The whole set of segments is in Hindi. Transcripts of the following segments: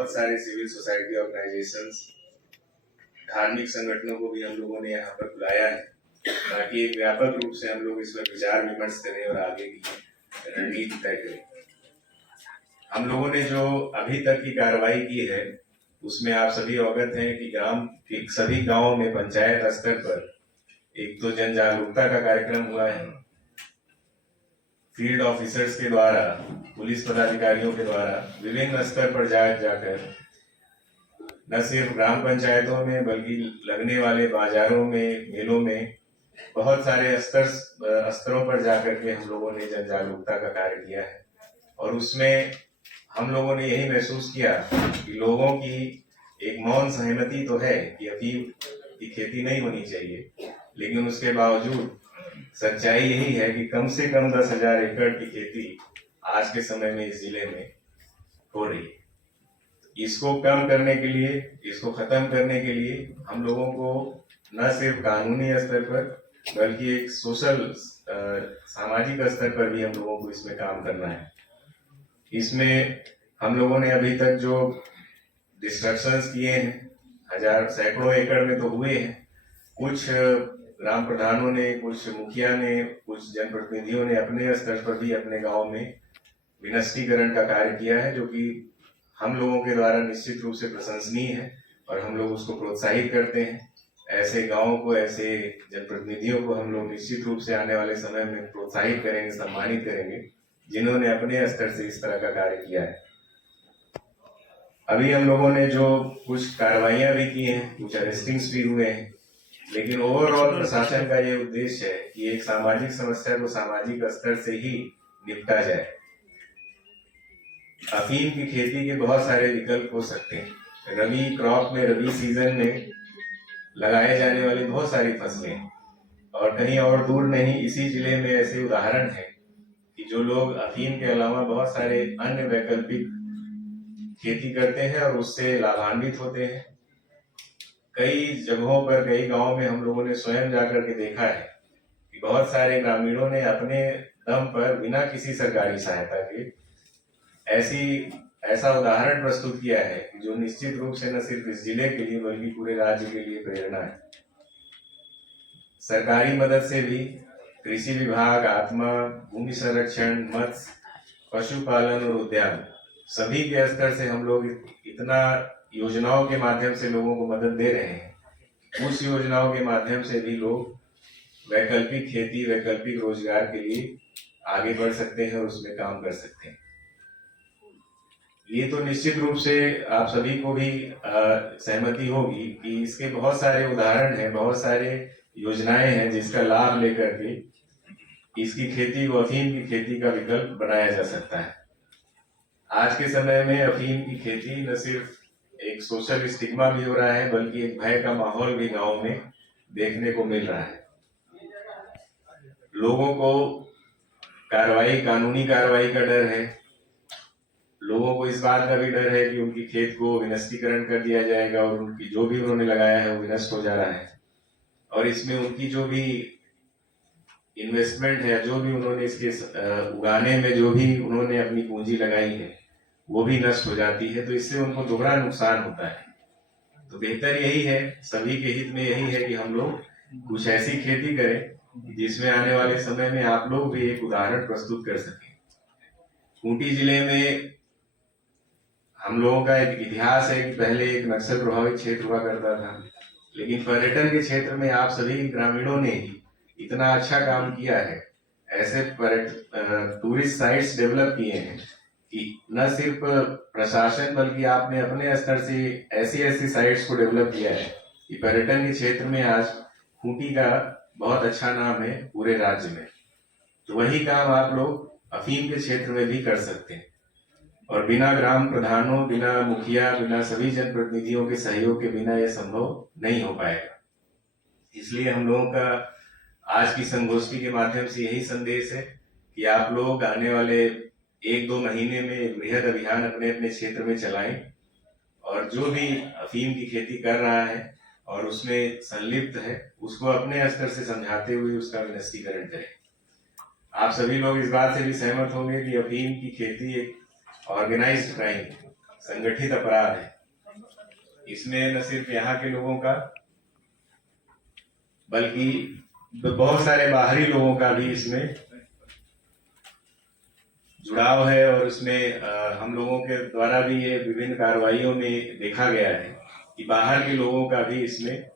बहुत सारे सिविल सोसाइटी ऑर्गेनाइजेशंस, धार्मिक संगठनों को भी हम लोगों ने यहाँ पर बुलाया है ताकि व्यापक रूप से हम लोग इस पर विचार विमर्श करें और आगे की रणनीति तय करें। हम लोगों ने जो अभी तक की कार्रवाई की है उसमें आप सभी अवगत हैं कि ग्राम के सभी गांवों में पंचायत स्तर पर एक तो जन जागरूकता का कार्यक्रम हुआ है, फील्ड ऑफिसर्स के द्वारा, पुलिस पदाधिकारियों के द्वारा विभिन्न स्तर पर जाकर न सिर्फ ग्राम पंचायतों में बल्कि लगने वाले बाजारों में, मेलों में बहुत सारे स्तरों पर जाकर के हम लोगों ने जन जागरूकता का कार्य किया है। और उसमें हम लोगों ने यही महसूस किया कि लोगों की एक मौन सहमति तो है कि अफीम की खेती नहीं होनी चाहिए, लेकिन उसके बावजूद सच्चाई यही है कि कम से कम 10,000 एकड़ की खेती आज के समय में इस जिले में हो रही है। इसको कम करने के लिए, इसको खत्म करने के लिए हम लोगों को न सिर्फ कानूनी स्तर पर बल्कि एक सोशल सामाजिक स्तर पर भी हम लोगों को इसमें काम करना है। इसमें हम लोगों ने अभी तक जो डिस्ट्रक्शंस किए हैं, सैकड़ों एकड़ में तो हुए हैं। कुछ ग्राम प्रधानों ने, कुछ मुखिया ने, कुछ जनप्रतिनिधियों ने अपने स्तर पर भी अपने गांव में विनष्टीकरण का कार्य किया है, जो कि हम लोगों के द्वारा निश्चित रूप से प्रशंसनीय है और हम लोग उसको प्रोत्साहित करते हैं। ऐसे गांवों को, ऐसे जनप्रतिनिधियों को हम लोग निश्चित रूप से आने वाले समय में प्रोत्साहित करेंगे, सम्मानित करेंगे, जिन्होंने अपने स्तर से इस तरह का कार्य किया है। अभी हम लोगों ने जो कुछ कार्रवाइयां भी की हैं, कुछ अरेस्टिंग्स भी हुए हैं, लेकिन ओवरऑल प्रशासन का ये उद्देश्य है कि एक सामाजिक समस्या को सामाजिक स्तर से ही निपटा जाए। अफीम की खेती के बहुत सारे विकल्प हो सकते हैं। रबी क्रॉप में, रबी सीजन में लगाए जाने वाली बहुत सारी फसलें, और कहीं और दूर नहीं, इसी जिले में ऐसे उदाहरण है कि जो लोग अफीम के अलावा बहुत सारे अन्य वैकल्पिक खेती करते हैं और उससे लाभान्वित होते हैं। कई जगहों पर, कई गांवों में हम लोगों ने स्वयं जाकर के देखा है कि बहुत सारे ग्रामीणों ने अपने दम पर, बिना किसी सरकारी सहायता के, ऐसा उदाहरण प्रस्तुत किया है जो निश्चित रूप से न सिर्फ इस जिले के लिए बल्कि पूरे राज्य के लिए प्रेरणा है। सरकारी मदद से भी कृषि विभाग, आत्मा, भूमि संरक्षण, मत्स्य, पशुपालन और उद्यान, सभी के स्तर से हम लोग इतना योजनाओं के माध्यम से लोगों को मदद दे रहे हैं। उस योजनाओं के माध्यम से भी लोग वैकल्पिक खेती, वैकल्पिक रोजगार के लिए आगे बढ़ सकते हैं और उसमें काम कर सकते हैं। ये तो निश्चित रूप से आप सभी को भी सहमति होगी कि इसके बहुत सारे उदाहरण हैं, बहुत सारे योजनाएं हैं जिसका लाभ लेकर के इसकी खेती को, अफीम की खेती का विकल्प बनाया जा सकता है। आज के समय में अफीम की खेती न सिर्फ एक सोशल स्टिग्मा भी हो रहा है बल्कि एक भय का माहौल भी गांव में देखने को मिल रहा है। लोगों को कानूनी कार्रवाई का डर है। लोगों को इस बात का भी डर है कि उनकी खेत को विनष्टीकरण कर दिया जाएगा और उनकी जो भी उन्होंने लगाया है वो विनष्ट हो जा रहा है, और इसमें उनकी जो भी इन्वेस्टमेंट है, जो भी उन्होंने इसके उगाने में जो भी उन्होंने अपनी पूंजी लगाई है वो भी नष्ट हो जाती है। तो इससे उनको दोहरा नुकसान होता है। तो बेहतर यही है, सभी के हित में यही है कि हम लोग कुछ ऐसी खेती करें जिसमें आने वाले समय में आप लोग भी एक उदाहरण प्रस्तुत कर सकें। खूंटी जिले में हम लोगों का एक इतिहास है कि पहले एक नक्सल प्रभावित क्षेत्र हुआ करता था, लेकिन पर्यटन के क्षेत्र में आप सभी ग्रामीणों ने ही इतना अच्छा काम किया है, ऐसे टूरिस्ट साइट्स डेवलप किए हैं कि न सिर्फ प्रशासन बल्कि आपने अपने स्तर से ऐसी साइट्स को डेवलप किया है कि पर्यटन के क्षेत्र में आज खूंटी का बहुत अच्छा नाम है पूरे राज्य में। तो वही काम आप लोग अफीम के क्षेत्र में भी कर सकते हैं, और बिना ग्राम प्रधानों, बिना मुखिया, बिना सभी जनप्रतिनिधियों के सहयोग के बिना यह संभव नहीं हो पाएगा। इसलिए हम लोगों का आज की संगोष्ठी के माध्यम से यही संदेश है कि आप लोग आने वाले 1-2 महीने में एक बृहद अभियान अपने अपने क्षेत्र में चलाएं, और जो भी अफीम की खेती कर रहा है और उसमें संलिप्त है उसको अपने स्तर से समझाते हुए उसका विनष्टीकरण करें। आप सभी लोग इस बात से भी सहमत होंगे कि अफीम की खेती एक ऑर्गेनाइज्ड क्राइम, संगठित अपराध है। इसमें न सिर्फ यहाँ के लोगों का बल्कि बहुत सारे बाहरी लोगों का भी इसमें जुड़ाव है, और उसमें हम लोगों के द्वारा भी ये विभिन्न कार्रवाइयों में देखा गया है कि बाहर के लोगों का भी इसमें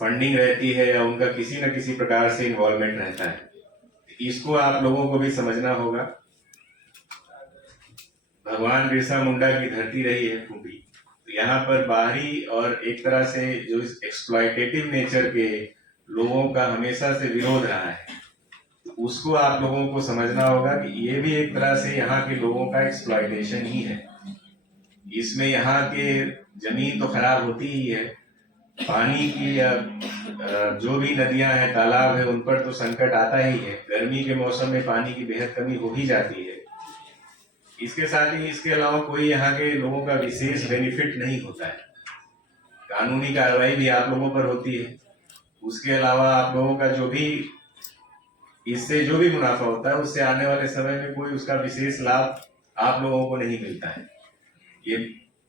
फंडिंग रहती है या उनका किसी न किसी प्रकार से इन्वॉल्वमेंट रहता है। इसको आप लोगों को भी समझना होगा। भगवान बिरसा मुंडा की धरती रही है खूंटी, तो यहाँ पर बाहरी और एक तरह से जो इस एक्सप्लॉयटेटिव नेचर के लोगों का हमेशा से विरोध रहा है, तो उसको आप लोगों को समझना होगा कि ये भी एक तरह से यहाँ के लोगों का एक्सप्लॉयटेशन ही है। इसमें यहाँ के जमीन तो खराब होती ही है, पानी की या जो भी नदियां हैं, तालाब है, उन पर तो संकट आता ही है। गर्मी के मौसम में पानी की बेहद कमी हो ही जाती है। इसके साथ ही इसके अलावा कोई यहाँ के लोगों का विशेष बेनिफिट नहीं होता है। कानूनी कार्रवाई भी आप लोगों पर होती है। उसके अलावा आप लोगों का जो भी इससे जो भी मुनाफा होता है, उससे आने वाले समय में कोई उसका विशेष लाभ आप लोगों को नहीं मिलता है। ये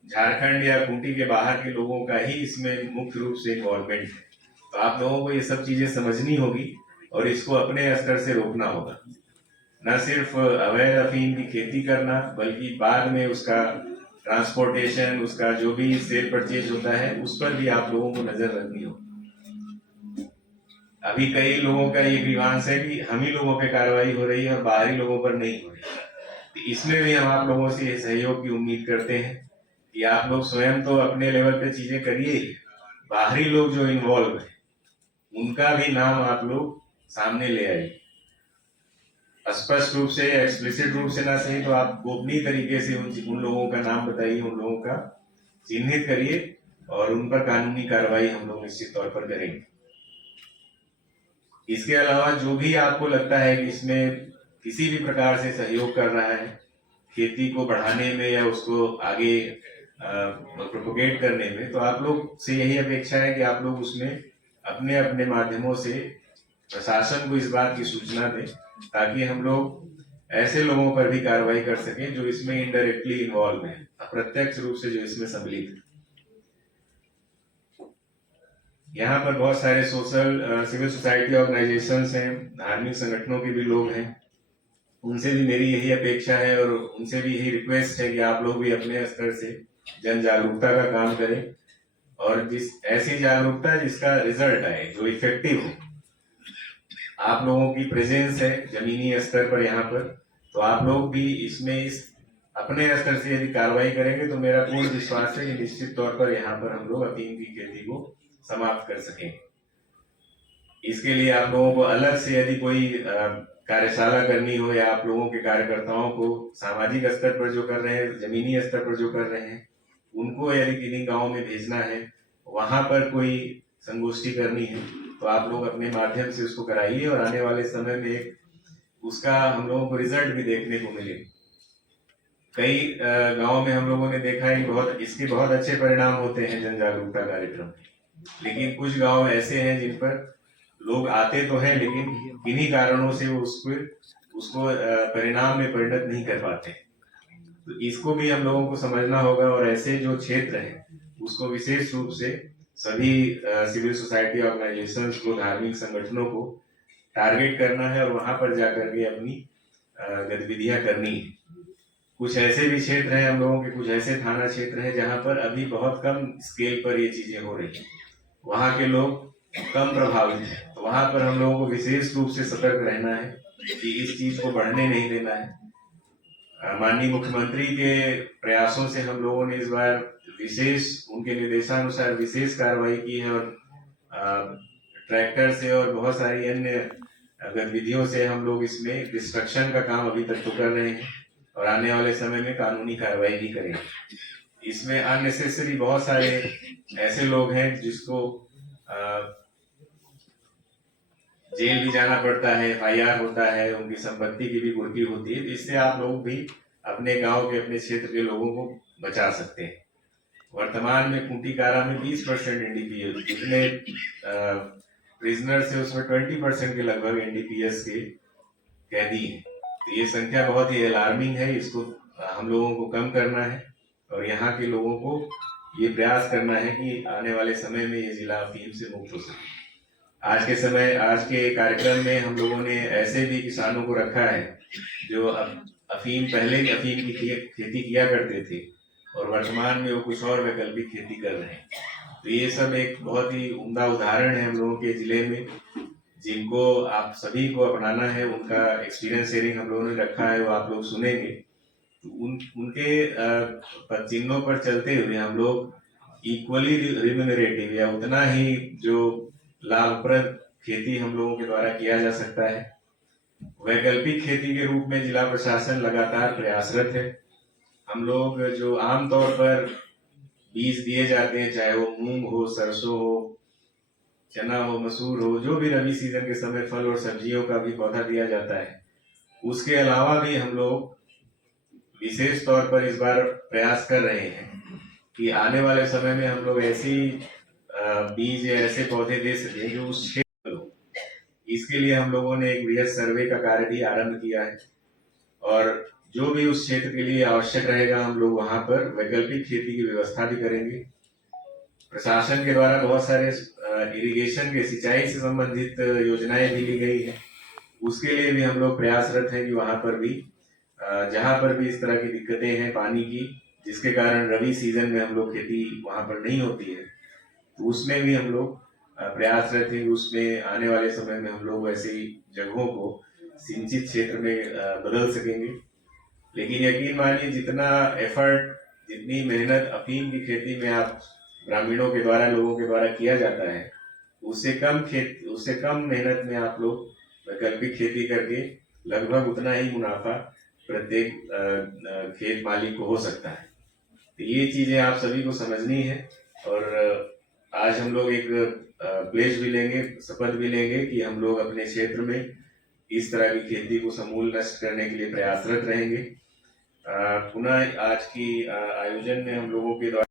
झारखंड या खूंटी के बाहर के लोगों का ही इसमें मुख्य रूप से इन्वॉल्वमेंट है। तो आप लोगों को ये सब चीजें समझनी होगी और इसको अपने स्तर से रोकना होगा। न सिर्फ अवैध अफीम की खेती करना, बल्कि बाद में उसका ट्रांसपोर्टेशन, उसका जो भी सेल परचेज होता है, उस पर भी आप लोगों को नजर रखनी होगी। अभी कई लोगों का ये ग्रीवांस है कि हम ही लोगों पे कार्रवाई हो रही है और बाहरी लोगों पर नहीं हो रही। तो इसमें भी हम आप लोगों से सहयोग की उम्मीद करते हैं कि आप लोग स्वयं तो अपने लेवल पे चीजें करिए, बाहरी लोग जो इन्वॉल्व है उनका भी नाम आप लोग सामने ले आइए। स्पष्ट रूप से, एक्सप्लिसिट रूप से ना सही तो आप गोपनीय तरीके से उन लोगों का नाम बताइए, उन लोगों का चिन्हित करिए और उन पर कानूनी कार्रवाई हम लोग निश्चित तौर पर करेंगे। इसके अलावा जो भी आपको लगता है कि इसमें किसी भी प्रकार से सहयोग कर रहा है खेती को बढ़ाने में या उसको आगे प्रोपोगेट करने में, तो आप लोग से यही अपेक्षा है कि आप लोग उसमें अपने अपने माध्यमों से प्रशासन को इस बात की सूचना दें, ताकि हम लोग ऐसे लोगों पर भी कार्रवाई कर सकें जो इसमें इनडायरेक्टली इन्वॉल्व है, अप्रत्यक्ष रूप से जो इसमें सम्मिलित है। यहाँ पर बहुत सारे सोशल सिविल सोसाइटी ऑर्गेनाइजेशंस हैं, धार्मिक संगठनों के भी लोग हैं। उनसे भी मेरी यही अपेक्षा है और उनसे भी यही रिक्वेस्ट है कि आप लोग भी अपने स्तर से जन जागरूकता का काम करें, और जिस ऐसी जागरूकता जिसका रिजल्ट आए, जो इफेक्टिव हो। आप लोगों की प्रेजेंस है जमीनी स्तर पर यहाँ पर, तो आप लोग भी इसमें इस अपने स्तर से यदि कार्रवाई करेंगे तो मेरा पूर्ण विश्वास है कि निश्चित तौर पर यहाँ पर हम लोग अफीम की खेती को समाप्त कर सकेंगे। इसके लिए आप लोगों को अलग से यदि कोई कार्यशाला करनी हो, या आप लोगों के कार्यकर्ताओं को सामाजिक स्तर पर जो कर रहे हैं, जमीनी स्तर पर जो कर रहे हैं, उनको यदि किन्हीं गाँव में भेजना है, वहां पर कोई संगोष्ठी करनी है, तो आप लोग अपने माध्यम से उसको कराइए और आने वाले समय में उसका हम लोगों को रिजल्ट भी देखने को मिले। कई गाँव में हम लोगों ने देखा है इसके बहुत अच्छे परिणाम होते हैं जन जागरूकता कार्यक्रम, लेकिन कुछ गाँव ऐसे हैं जिन पर लोग आते तो हैं, लेकिन किन्हीं कारणों से वो उसको परिणाम में परिणत नहीं कर पाते। तो इसको भी हम लोगों को समझना होगा, और ऐसे जो क्षेत्र हैं उसको विशेष रूप से सभी सिविल सोसाइटी ऑर्गेनाइजेशंस को, धार्मिक संगठनों को टारगेट करना है और वहां पर जाकर के अपनी गतिविधियां करनी है। कुछ ऐसे भी क्षेत्र हैं हम लोगों के, कुछ ऐसे थाना क्षेत्र हैं जहां पर अभी बहुत कम स्केल पर ये चीजें हो रही हैं, वहां के लोग कम प्रभावित हैं, तो वहां पर हम लोगों को विशेष रूप से सतर्क रहना है कि इस चीज को बढ़ने नहीं देना है। माननीय मुख्यमंत्री के प्रयासों से हम लोगों ने इस बार विशेष, उनके निर्देशानुसार विशेष कार्रवाई की है, और ट्रैक्टर से और बहुत सारी अन्य गतिविधियों से हम लोग इसमें डिस्ट्रक्शन का काम अभी तक तो कर रहे हैं, और आने वाले समय में कानूनी कार्रवाई भी करेंगे। इसमें अननेसेसरी बहुत सारे ऐसे लोग हैं जिसको जेल भी जाना पड़ता है, FIR होता है, उनकी संपत्ति की भी कुर्की होती है। इससे आप लोग भी अपने गांव के, अपने क्षेत्र के लोगों को बचा सकते हैं। वर्तमान में खूंटी कारा में 20% NDPS, जितने प्रिजनर्स है उसमें 20% के लगभग NDPS के कैदी हैं। तो ये संख्या बहुत ही अलार्मिंग है, इसको हम लोगों को कम करना है और यहाँ के लोगों को ये प्रयास करना है कि आने वाले समय में ये जिला अफीम से मुक्त हो सके। आज के कार्यक्रम में हम लोगों ने ऐसे भी किसानों को रखा है जो पहले अफीम की खेती किया करते थे और वर्तमान में वो कुछ और वैकल्पिक खेती कर रहे हैं। तो ये सब एक बहुत ही उम्दा उदाहरण है हम लोगों के जिले में, जिनको आप सभी को अपनाना है। उनका एक्सपीरियंस शेयरिंग हम लोगों ने रखा है, वो आप लोग सुनेंगे। तो उनके चिन्हों पर चलते हुए हम लोग इक्वली रिम्यूनरेटिव या उतना ही जो लाभप्रद खेती हम लोगों के द्वारा किया जा सकता है, वैकल्पिक खेती के रूप में जिला प्रशासन लगातार प्रयासरत है। हम लोग जो आमतौर पर बीज दिए जाते हैं, चाहे वो मूंग हो, सरसों हो, चना हो, मसूर हो, जो भी रबी सीजन के समय फल और सब्जियों का भी पौधा दिया जाता है, उसके अलावा भी हम लोग विशेष तौर पर इस बार प्रयास कर रहे हैं कि आने वाले समय में हम लोग ऐसी बीज या ऐसे पौधे दे सकें जो उस क्षेत्र में हो। इसके लिए हम लोगों ने एक बृहद सर्वे का कार्य भी आरंभ किया है और जो भी उस क्षेत्र के लिए आवश्यक रहेगा हम लोग वहां पर वैकल्पिक खेती की व्यवस्था भी करेंगे। प्रशासन के द्वारा बहुत सारे इरिगेशन के सिंचाई से संबंधित योजनाएं भी ली गई है, उसके लिए भी हम लोग प्रयासरत हैं कि वहां पर भी जहां पर भी इस तरह की दिक्कतें हैं पानी की, जिसके कारण रबी सीजन में हम लोग खेती वहां पर नहीं होती है, तो उसमें भी हम लोग प्रयासरत हैं कि उसमें आने वाले समय में हम लोग ऐसी जगहों को सिंचित क्षेत्र में बदल सकेंगे। लेकिन यकीन मानिए जितना एफर्ट, जितनी मेहनत अफीम की खेती में आप ग्रामीणों के द्वारा, लोगों के द्वारा किया जाता है, उससे कम मेहनत में आप लोग वैकल्पिक खेती करके लगभग उतना ही मुनाफा प्रत्येक खेत मालिक को हो सकता है। तो ये चीजें आप सभी को समझनी है और आज हम लोग एक प्लेज भी लेंगे, शपथ भी लेंगे कि हम लोग अपने क्षेत्र में इस तरह की खेती को समूल नष्ट करने के लिए प्रयासरत रहेंगे। पुनः आज की आयोजन में हम लोगों के द्वारा